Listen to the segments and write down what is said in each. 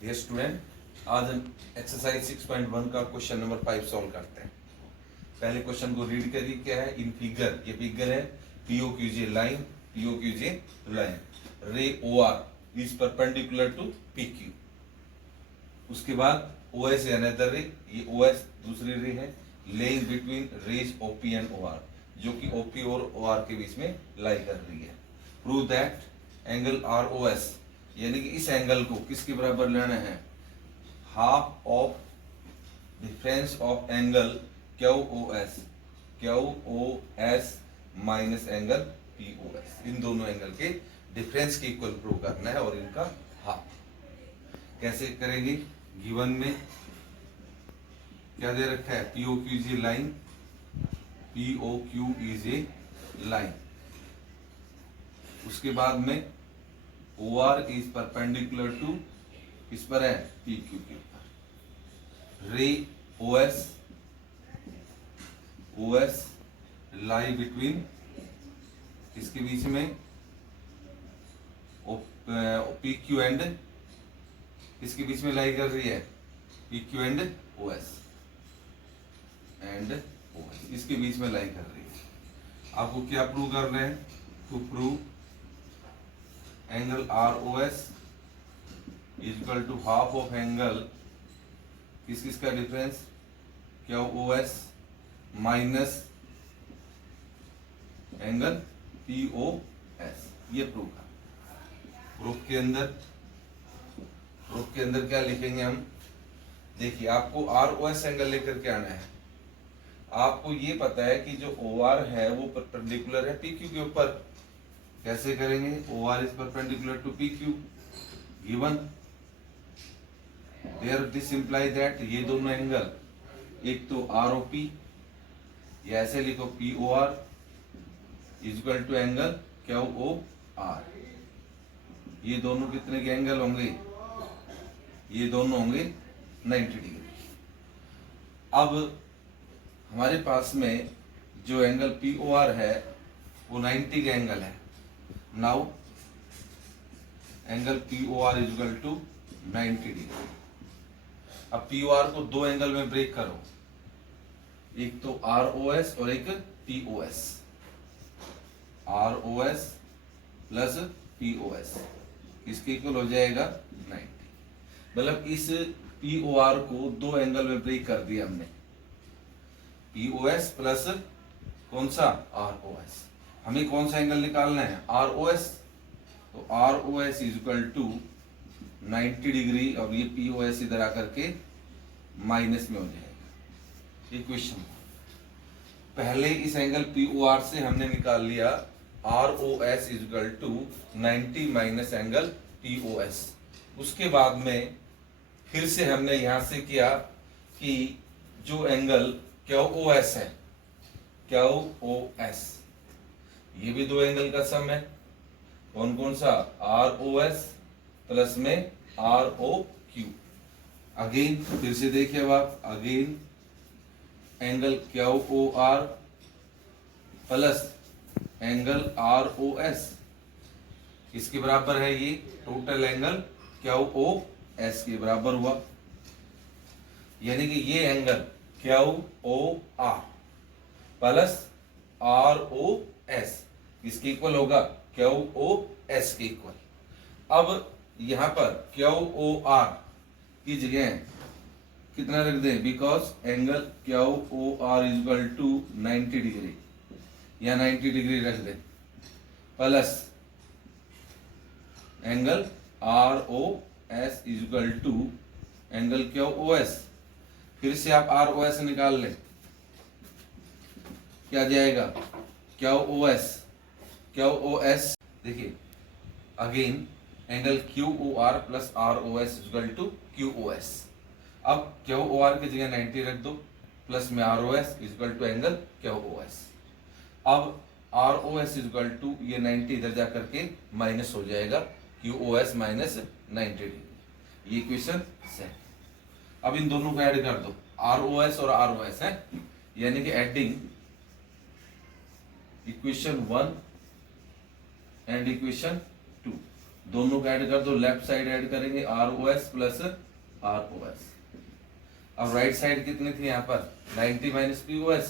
Dear student, आज हम exercise 6.1 का क्वेश्चन नंबर 5 सॉल्व करते हैं। पहले क्वेश्चन को रीड करिए। क्या है इन फिगर, ये फिगर है POQJ line, POQJ line, ray OR is perpendicular to PQ। उसके बाद OS है अनदर रे, ये OS दूसरी रे है, lying between rays OP and OR, जो कि OP और OR के बीच में लाई कर रही है। प्रूव दैट एंगल ROS, यानी कि इस एंगल को किसके बराबर लेना है, half of difference of angle QOS minus angle POS, इन दोनों एंगल के डिफरेंस के इक्वल प्रूव करना है और इनका हाफ। कैसे करेंगे, गिवन में क्या दे रखा है, POQJ लाइन, POQJ लाइन, उसके बाद में OR इज परपेंडिकुलर टू किस पर है, PQ के ऊपर। रे OS लाई बिटवीन किसके बीच में, PQ एंड किसके बीच में लाई कर रही है, PQ एंड OS इसके बीच में लाई कर रही है। आपको क्या प्रूव कर रहे हैं, to prove angle ROS is equal to half of angle किसका difference, QOS minus angle POS, ये प्रूव कर। प्रूफ के अंदर क्या लिखेंगे हम, देखिए आपको ROS एंगल लेकर के आना है। आपको ये पता है कि जो OR है वो परपेंडिकुलर है PQ के ऊपर। कैसे करेंगे, OR is perpendicular to PQ, given there this imply that ये दोनों एंगल, एक तो ROP या ऐसे लिखो POR is equal to angle QOR, ये दोनों कितने के एंगल होंगे, ये दोनों होंगे 90 डिग्री। अब हमारे पास में जो एंगल POR है वो 90 का एंगल है। Now angle POR is equal to 90 degree. अब POR को दो एंगल में ब्रेक करो, एक तो ROS और एक POS, ROS प्लस POS इसके इक्वल हो जाएगा 90। मतलब इस POR को दो एंगल में ब्रेक कर दिया हमने, POS प्लस कौन सा, ROS। हमें कौन सा एंगल निकालना है, ROS, तो ROS is equal to 90 degree और ये POS इधर आकर के माइनस में हो जाएगा। इक्वेशन पहले इस एंगल POR से हमने निकाल लिया ROS is equal to 90 minus angle POS। उसके बाद में फिर से हमने यहां से किया कि जो एंगल QOS है, QOS ये भी दो एंगल का सम है। कौन कौन सा, ROS प्लस में ROQ। अगेन फिर से देखिए अब आप, again angle QOR plus angle ROS किसके बराबर है, ये टोटल एंगल QOS के बराबर हुआ। यानी कि ये एंगल QOR प्लस ROS इसके इक्वल होगा, QOS के इक्वल। अब यहां पर QOR की जगह कितना रख दें, because angle QOR is equal to 90 degree या 90 डिग्री रख दें, plus angle ROS is equal to angle QOS। फिर से आप ROS निकाल लें, क्या जाएगा, QOS देखिए again angle QOR plus ROS equal to QOS। अब QOR की जगह 90 रख दो, प्लस में ROS equal to angle QOS। अब ROS इक्वल टू ये 90 इधर जाकर के माइनस हो जाएगा, QOS माइनस 90 डिग्री। ये इक्वेशन सेट। अब इन दोनों को ऐड कर दो, ROS और ROS है, यानी कि एडिंग इक्वेशन 1 एंड इक्वेशन 2 दोनों को ऐड कर दो, लेफ्ट साइड ऐड करेंगे ROS प्लस ROS। अब राइट साइड कितनी थी यहाँ पर 90 minus POS,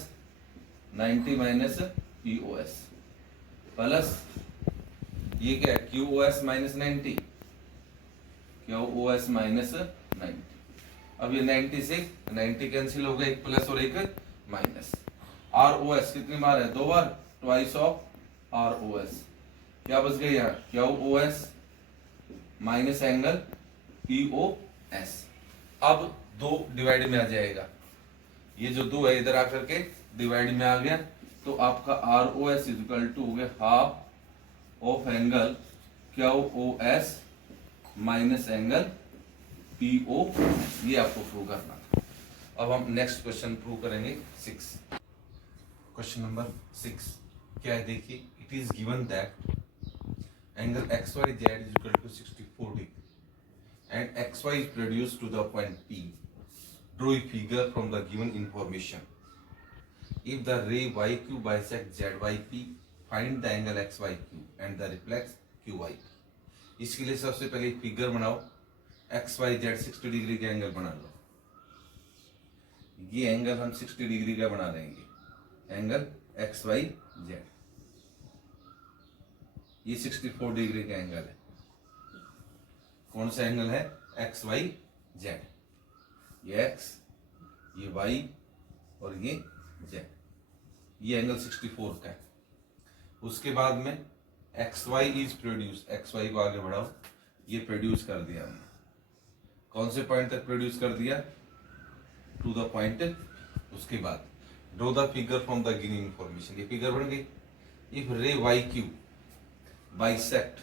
90 minus POS plus ये क्या है QOS माइनस 90, QOS माइनस 90। अब ये 90 से 90 कैंसिल हो गए, एक प्लस और एक माइनस। ROS कितनी बार है, 2 बार, ट्वाइस ऑफ ROS। क्या बच गया यहाँ QOS माइनस एंगल POS। अब 2 डिवाइड में आ जाएगा, ये जो 2 है इधर आकर के डिवाइड में आ गया, तो आपका ROS इक्वल टू हो गया half of angle QOS minus angle POS। ये आपको प्रूव करना था। अब हम नेक्स्ट क्वेश्चन प्रूव करेंगे 6। क्वेश्चन नंबर 6 क्या है देखिए, it is given that angle XYZ is equal to 64 degree and XY is produced to the point P. Draw a figure from the given information. If the ray YQ bisects ZYP, find the angle XYQ and the reflex QYP. इसके लिए सबसे पहले figure बनाओ, XYZ 60 degree का angle बना लो। ये angle हम 60 degree का बना देंगे, एंगल XYZ। ये 64 डिग्री का एंगल है। कौन सा एंगल है, XYZ। ये X, ये Y और ये Z। ये एंगल 64 का है। उसके बाद में XY इज प्रोड्यूस, XY को आगे बढ़ाओ, ये प्रोड्यूस कर दिया हमने। कौन से पॉइंट तक प्रोड्यूस कर दिया, टू द पॉइंट। उसके बाद draw the figure from the given information, ये फिगर बन गई। इफ रे YQ बाइसेक्ट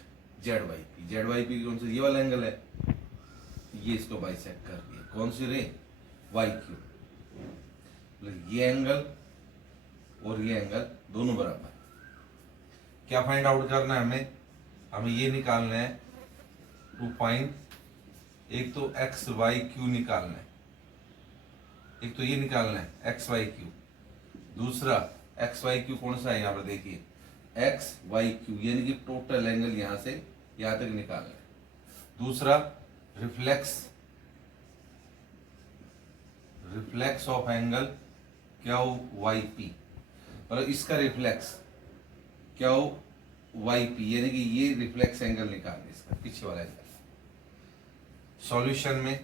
ZYP, ZYP कौन सा, ये वाला एंगल है, ये इसको बाइसेक्ट कर दिया। कौन सी रे, YQ। ये एंगल और ये एंगल दोनों बराबर। क्या फाइंड आउट करना है हमें, हमें ये निकालना है 2 पॉइंट, एक तो XYQ निकालना है, एक तो ये निकालना है XYQ, दूसरा XYQ कौन सा है यहाँ पर देखिए XYQ, यानी कि टोटल एंगल यहां से यहां तक निकालना है। दूसरा रिफ्लेक्स ऑफ एंगल QYP, और इसका रिफ्लेक्स QYP, यानी कि ये रिफ्लेक्स एंगल निकालना है, इसका पीछे वाला एंगल। सॉल्यूशन में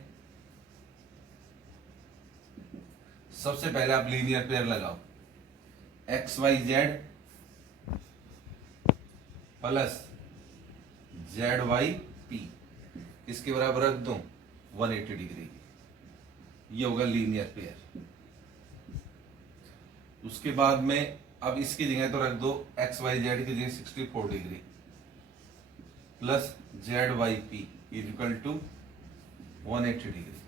सबसे पहले आप लीनियर पेयर लगाओ, XYZ प्लस ZYP, इसके बराबर रख दो 180 डिग्री, ये होगा लीनियर पेयर। उसके बाद में अब इसकी जगह तो रख दो XYZ की जगह 64 degree plus ZYP equal to 180 degree.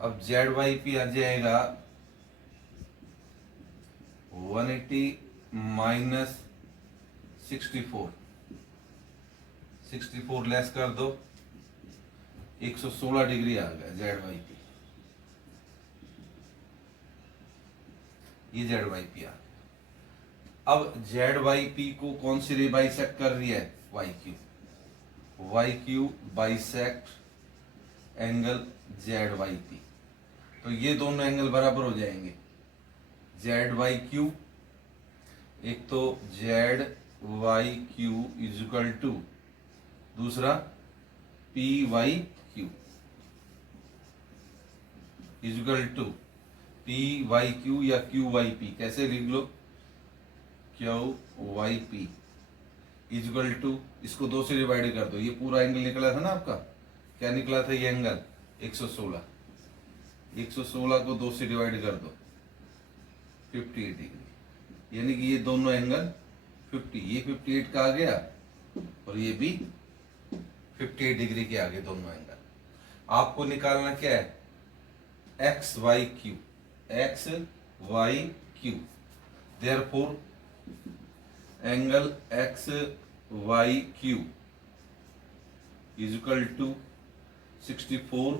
अब ZYP आ जाएगा 180 माइनस 64, 64 लेस कर दो, 116 डिग्री आ गया ZYP। ये ZYP आ गया। अब ZYP को कौन सी रे बाइसेक्ट कर रही है, YQ बाइसेक्ट एंगल ZYP, तो ये दोनों एंगल बराबर हो जाएंगे। ZYQ, एक तो ZYQ इज इक्वल टू, दूसरा PYQ is equal to PYQ या QYP, कैसे लिख लो, QYP इज इक्वल टू, इसको 2 से डिवाइड कर दो, ये पूरा एंगल निकला था ना आपका, क्या निकला था ये एंगल 116, 116 को 2 से डिवाइड कर दो 58 डिग्री, यानी कि ये दोनों एंगल 50, ये 58 का आ गया और ये भी 58 डिग्री के आगे दोनों एंगल। आपको निकालना क्या है, XYQ, therefore angle XYQ is equal to 64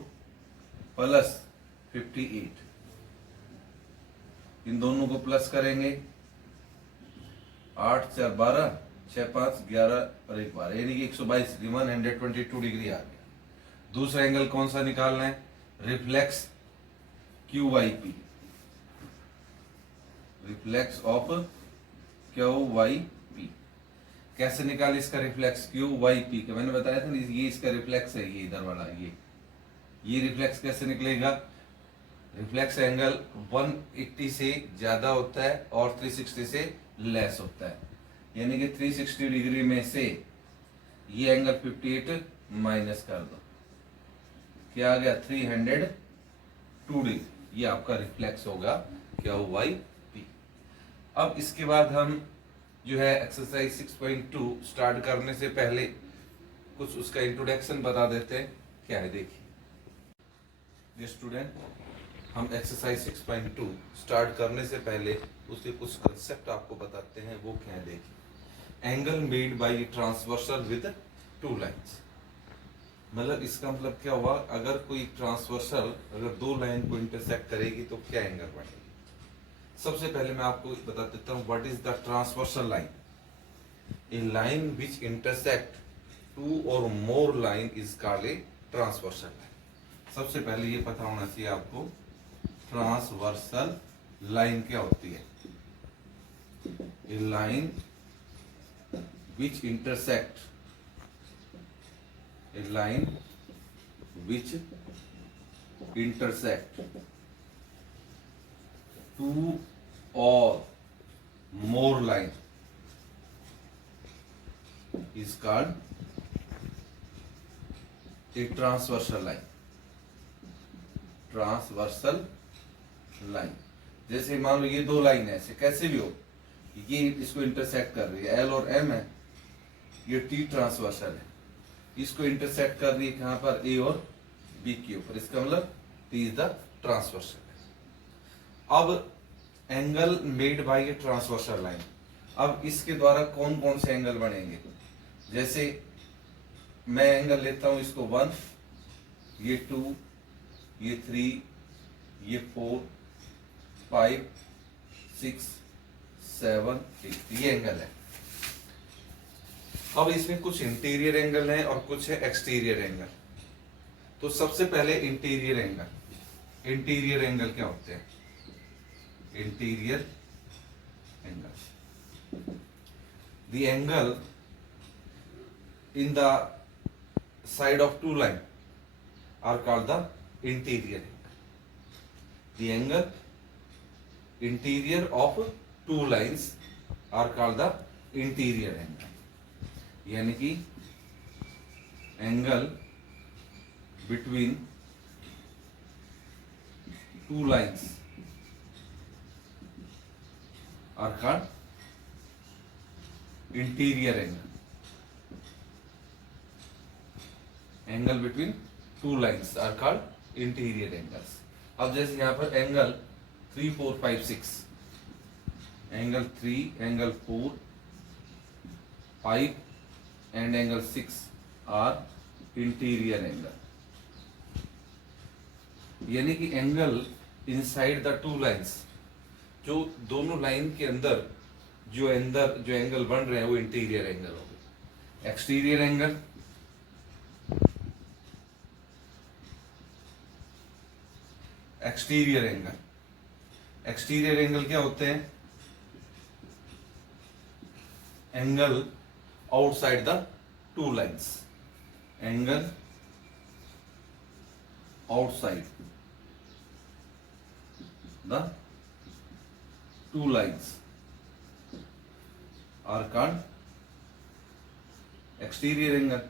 प्लस 58, इन दोनों को प्लस करेंगे, 8 4 12, 6 5 11 और 1 12 यानी कि 122 डिग्री 122 डिग्री आ गया। दूसरा एंगल कौन सा निकालना है? Reflex Q Y P, reflex of Q Y P. कैसे निकाले इसका रिफ्लेक्स क्यू वाई पी का? मैंने बताया था ना, ये इसका रिफ्लेक्स है, ये इधर वाला, ये रिफ्लेक्स कैसे निकलेगा? रिफ्लेक्स एंगल 180 से ज्यादा होता है और 360 से लेस होता है, यानी कि 360 डिग्री में से ये एंगल 58 माइनस कर दो, क्या आ गया? 302 डिग्री। ये आपका रिफ्लेक्स होगा क्या? Y P. अब इसके बाद हम जो है एक्सरसाइज 6.2 स्टार्ट करने से पहले कुछ उसका इंट्रोडक्शन बता देते हैं। क्या है देखिए स्टूडेंट, हम एक्सरसाइज 6.2 स्टार्ट करने से पहले उसके कुछ कंसेप्ट आपको बताते हैं। वो क्या है देखिए। Angle made by transversal with two lines, मतलब इसका मतलब क्या हुआ? अगर कोई ट्रांसवर्सल अगर दो लाइन को इंटरसेक्ट करेगी तो क्या एंगल बनेगी? सबसे पहले मैं आपको बता देता हूँ what is the transversal line. A line which intersect two or more line is called a transversal line. सबसे पहले ये पता होना चाहिए आपको ट्रांसवर्सल लाइन क्या होती है। A line which intersect, a line which intersect two or more line is called a transversal line। Transversal line, जैसे मान लो ये दो लाइन है, ऐसे कैसे भी हो, ये इसको इंटरसेक्ट कर रही है, एल और एम है, ये टी ट्रांसवर्सल है, इसको इंटरसेक्ट कर रही है कहां पर? ए और बी के ऊपर, इसका मतलब टी इज द ट्रांसवर्सल। अब angle made by A transversal line, अब इसके द्वारा कौन कौन से एंगल बनेंगे? जैसे मैं एंगल लेता हूं इसको 1, ये 2, ये 3, ये 4, 5, 6, 7, 8, ये एंगल है। अब इसमें कुछ इंटीरियर एंगल हैं और कुछ है एक्सटीरियर एंगल। तो सबसे पहले इंटीरियर एंगल। इंटीरियर एंगल क्या होते हैं? Interior angle, the angle in the side of two line are called the interior angle. The angle interior of two lines are called the interior angle, यानी कि angle between two lines are called interior angle. Angle between two lines are called interior angles. अब जैसे यहां पर angle 3 4 5 6, angle 3, angle 4, 5 and angle 6 are interior angle, यानी कि angle inside the two lines, जो दोनों लाइन के अंदर जो एंगल बन रहे हैं वो इंटीरियर एंगल हो गए। Exterior angle, exterior angle, exterior angle क्या होते हैं? Angle outside the two lines, angle outside the two lines are called exterior angle।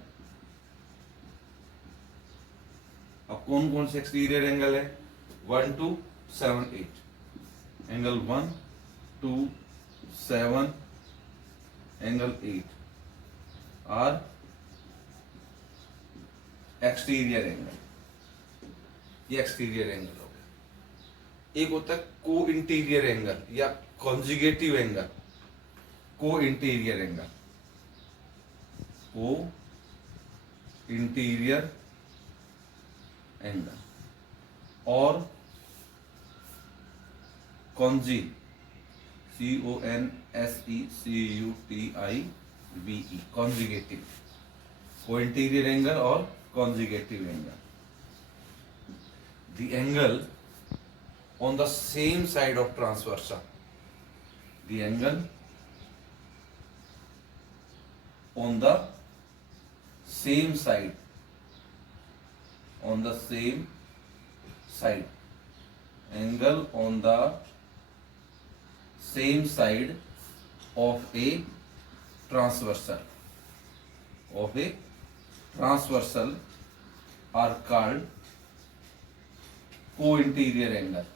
अब कौन कौन से एक्सटीरियर एंगल है? 1 2 7 8, एंगल 1 2 7 एंगल 8 और एक्सटीरियर एंगल, ये एक्सटीरियर एंगल हो गया। एक होता है को इंटीरियर एंगल या कॉन्जुगेटिव एंगल। को इंटीरियर एंगल, को इंटीरियर एंगल और कॉन्जी, CONSECUTI VE कॉन्जुगेटिव, को इंटीरियर एंगल और conjugative angle. The angle on the same side of transversal, the angle on the same side, on the same side, angle on the same side of a transversal, of a transversal are called co-interior angle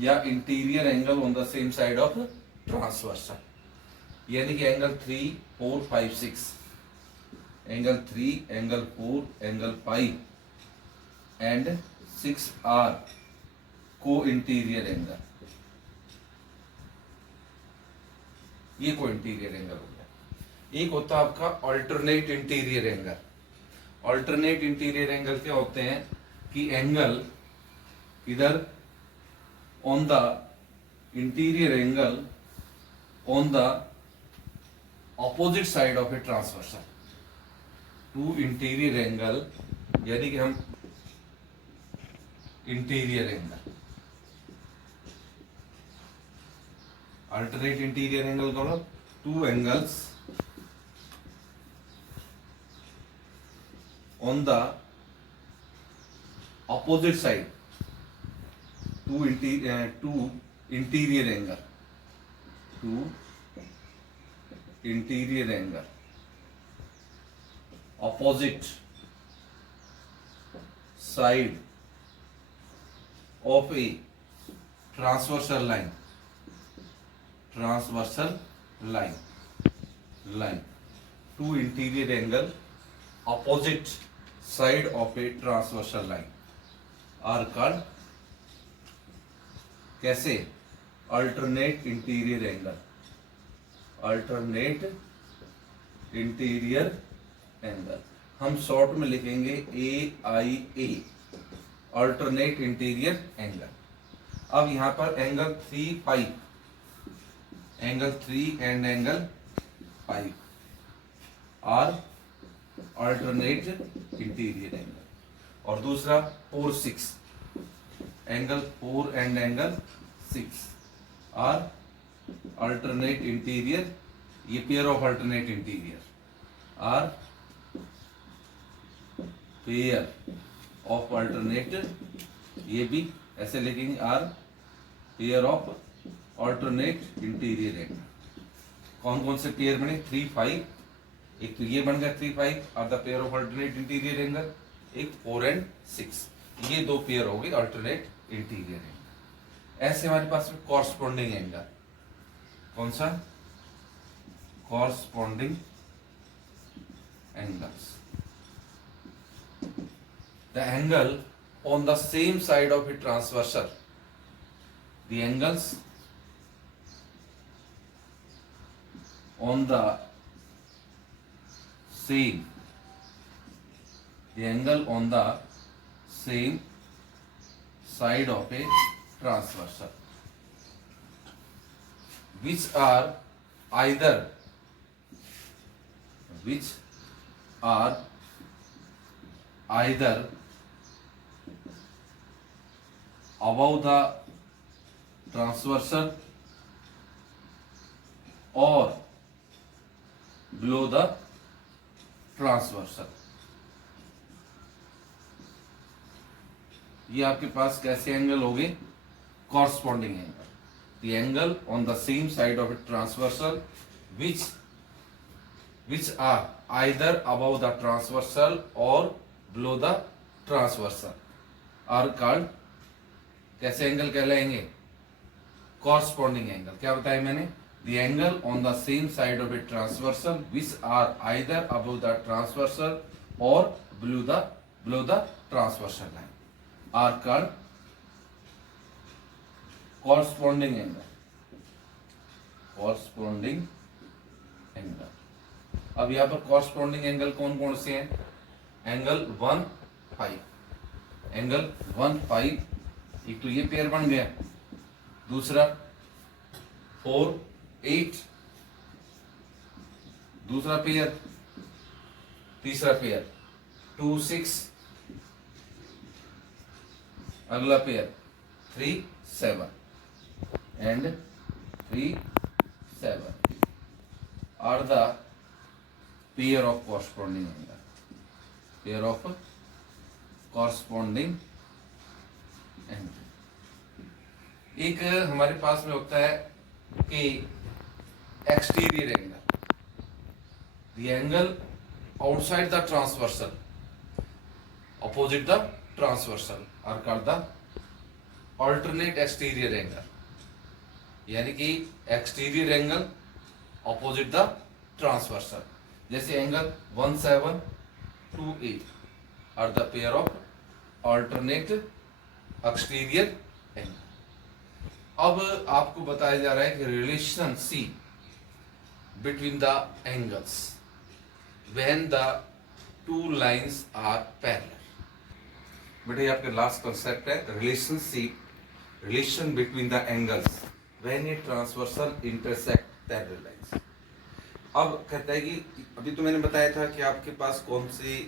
या interior angle on the same side of transversal. यानी कि angle 3, 4, 5, 6, angle 3, angle 4, angle 5 and 6 are co-interior angle. ये co-interior angle हो गया. एक होता है आपका alternate interior angle. Alternate interior angle क्या होते हैं कि एंगल इधर on the interior angle on the opposite side of a transversal. To interior angle यानी कि हम interior angle, alternate interior angle का मतलब two angles on the opposite side, two interior angle, two interior angle opposite side of a transversal line, two interior angle opposite side of a transversal line are called कैसे? alternate interior angle, alternate interior angle. हम short में लिखेंगे AIA, alternate interior angle. अब यहां पर angle 3, 5, angle 3 and angle 5 are alternate interior angle. और दूसरा 4, 6, angle 4 and angle 6 are alternate interior. ये pair of alternate interior are pair of alternate, ये भी ऐसे लिखेंगे are pair of alternate interior angle. कौन कौन से पेयर बने? 3, 5. एक तो ये बन गया 3, 5 are the pair of alternate interior angle. एक 4 एंड 6, ये दो पेयर हो गए अल्टरनेट इंटीरियर एंगल. ऐसे हमारे पास में कॉरस्पॉन्डिंग एंगल. कौन सा? Corresponding angles. The angle on the same side of a transversal, the angles on the same, the angle on the same side of a transversal, which are either above the transversal or below the transversal. ये आपके पास कैसे angle हो गए? Corresponding angle. The angle on the same side of a transversal which are either above the transversal or below the transversal are called, कैसे angle कहलाएंगे? Corresponding angle. क्या बताया मैंने? The angle on the same side of a transversal which are either above the transversal or below the transversal line are called corresponding angle. Corresponding angle. अब यहाँ पर corresponding angle कौन कौन से हैं? एंगल 1, 5, एंगल 1, 5, एक तो ये पेयर बन गया. दूसरा 4, 8 दूसरा पेयर, तीसरा पेयर 2 6, अगला pair 3 7 and 3 7 are the pair of corresponding angle, pair of corresponding angle. एक हमारे पास में होता है कि exterior angle, the angle outside the transversal opposite the transversal are called the alternate exterior angle, यानी कि exterior angle opposite the transversal, जैसे angle 1728 are the pair of alternate exterior angle। अब आपको बताया जा रहा है कि relation C between the angles when the two lines are parallel. बेटा ये आपका लास्ट कॉन्सेप्ट है, relation C, relation between the angles when a transversal intersect parallel lines. अब कहता है कि अभी तो मैंने बताया था कि आपके पास कौन सी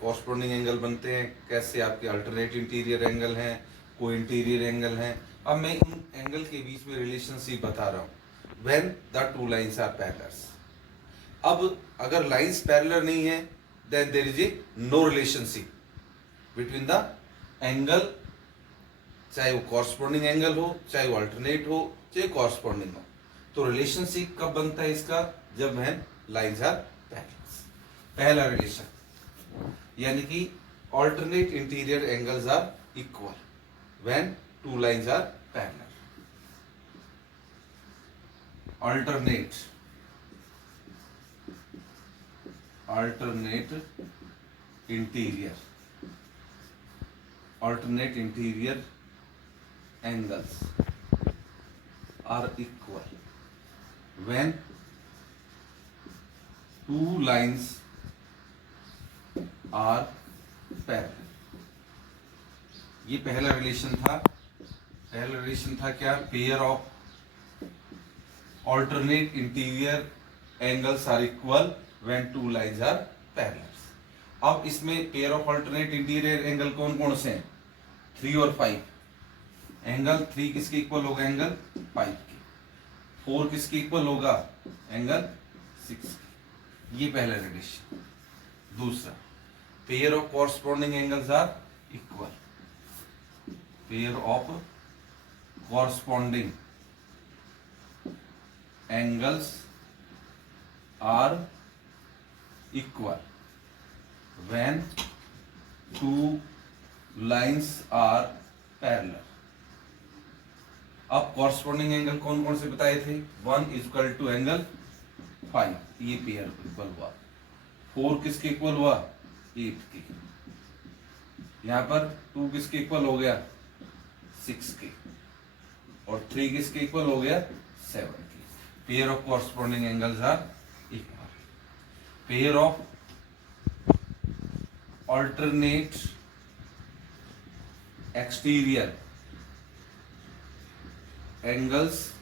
कॉरस्पॉन्डिंग एंगल बनते हैं, कैसे आपके अल्टरनेट इंटीरियर एंगल हैं, को इंटीरियर एंगल हैं। अब मैं इन एंगल के बीच में रिलेशनशिप बता रहा हूं when the two lines are parallel. अब अगर लाइंस पैरेलल नहीं है then there is a no relationship between the angle, चाहे वो कॉरस्पॉन्डिंग एंगल हो, चाहे वो अल्टरनेट हो, चाहे कॉरस्पॉन्डिंग हो। तो रिलेशनशिप कब बनता है इसका, जब व्हेन लाइंस आर पैरेलल। पहला रिलेशन यानी कि alternate interior angles are equal when two lines are parallel। alternate interior angles are equal when two lines are parallel। ये पहला रिलेशन था। पहला रिलेशन था क्या, pair of alternate interior angles are equal when two lines are parallel. अब इसमें pair of alternate interior angle कौन कौन से हैं, 3 और 5। एंगल 3 किसके इक्वल होगा, एंगल 5 के। 4 किसके इक्वल होगा, एंगल 6 के। ये पहला रिलेशन। दूसरा, pair of corresponding angles are equal, pair of corresponding angles are equal when two lines are parallel। अब corresponding एंगल कौन कौन से बताए थे, 1 इज इक्वल टू एंगल 5, ये पेयर इक्वल हुआ। 4 किसके इक्वल हुआ, 8 के। यहां पर 2 किसके इक्वल हो गया, 6 के। और 3 किसके इक्वल हो गया, 7 के। Pair of corresponding angles are equal. Pair of alternate exterior angles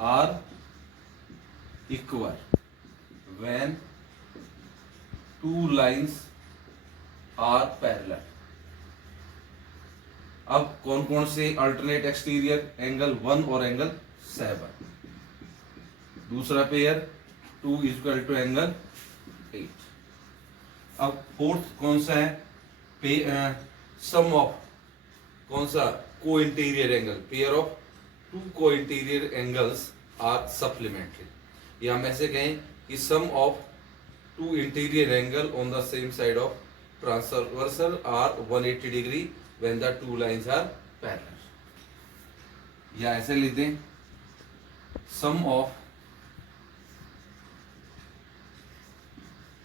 are equal when two lines are parallel. अब कौन कौन से अल्टरनेट एक्सटीरियर एंगल, 1 और एंगल 7। दूसरा pair 2 is equal to angle 8। अब फोर्थ कौन सा है, सम ऑफ कौन सा, को इंटीरियर एंगल। पेयर ऑफ 2 को इंटीरियर एंगल्स आर सप्लीमेंट्री। या हम ऐसे कहें कि sum of 2 interior angle on the same side of transversal are 180 degree when the two lines are parallel। या ऐसे लिख दें, sum of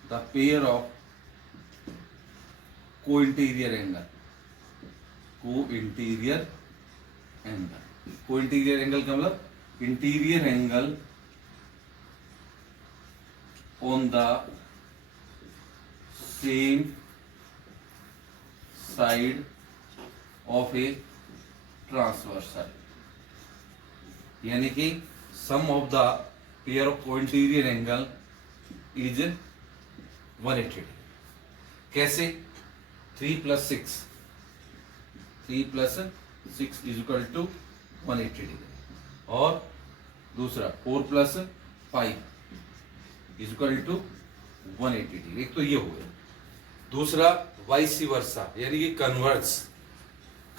the pair of co-interior angle, co-interior angle का मतलब interior angle on the same side of a transversal, यानी कि sum of the pair of cointerior angle is 180 degree. कैसे? 3 plus 6 is equal to 180 degree. और दूसरा 4 plus 5 is equal to 180 degree. एक तो ये हो गया. दूसरा वाइस वर्सा यानी कि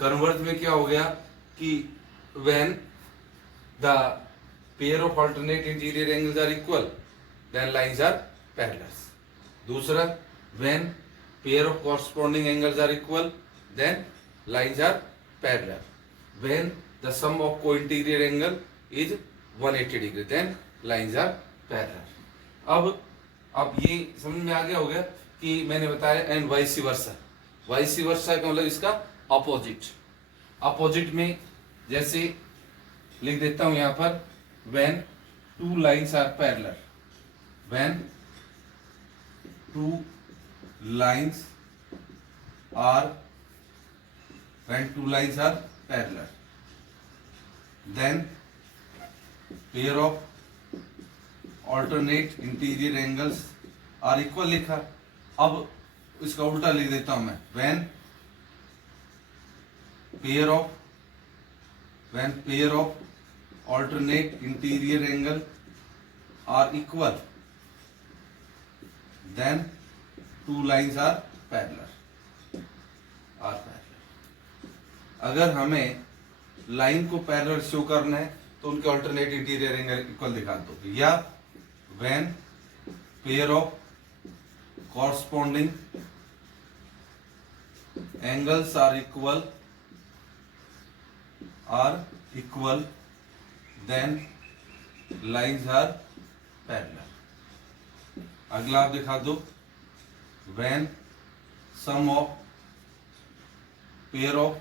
कन्वर्ज में क्या हो गया कि when the pair of alternate interior angles are equal then lines are parallel. दूसरा when pair of corresponding angles are equal then lines are parallel. When the sum of co-interior angle is 180 degree then lines are parallel. अब ये समझ में आ गया होगा कि मैंने बताया एंड वाइस वर्सा का मतलब इसका अपोजिट में जैसे लिख देता हूं यहां पर when two lines are parallel then pair of alternate interior angles are equal लिखा. अब इसका उल्टा लिख देता हूं मैं when pair of alternate interior angle are equal then two lines are parallel. अगर हमें लाइन को पैरेलल शो करना है तो उनके ऑल्टरनेट इंटीरियर एंगल इक्वल दिखा दो, या when pair of corresponding angles are equal then lines are parallel. अगला आप दिखा दो when sum of pair of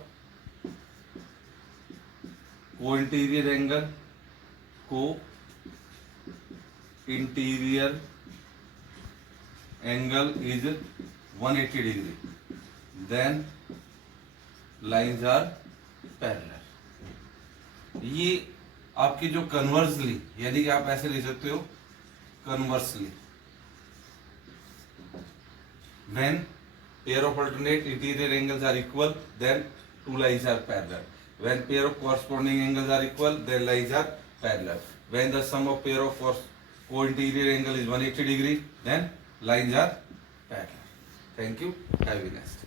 co-interior angle is 180 degree then lines are parallel. ये आपकी जो कन्वर्सली यानी कि आप ऐसे लिख सकते हो conversely when pair of alternate interior angles are equal then two lines are parallel. When pair of corresponding angles are equal then lines are parallel. When the sum of pair of co-interior angle is 180 degree then lines are parallel. Thank you. Have a nice day.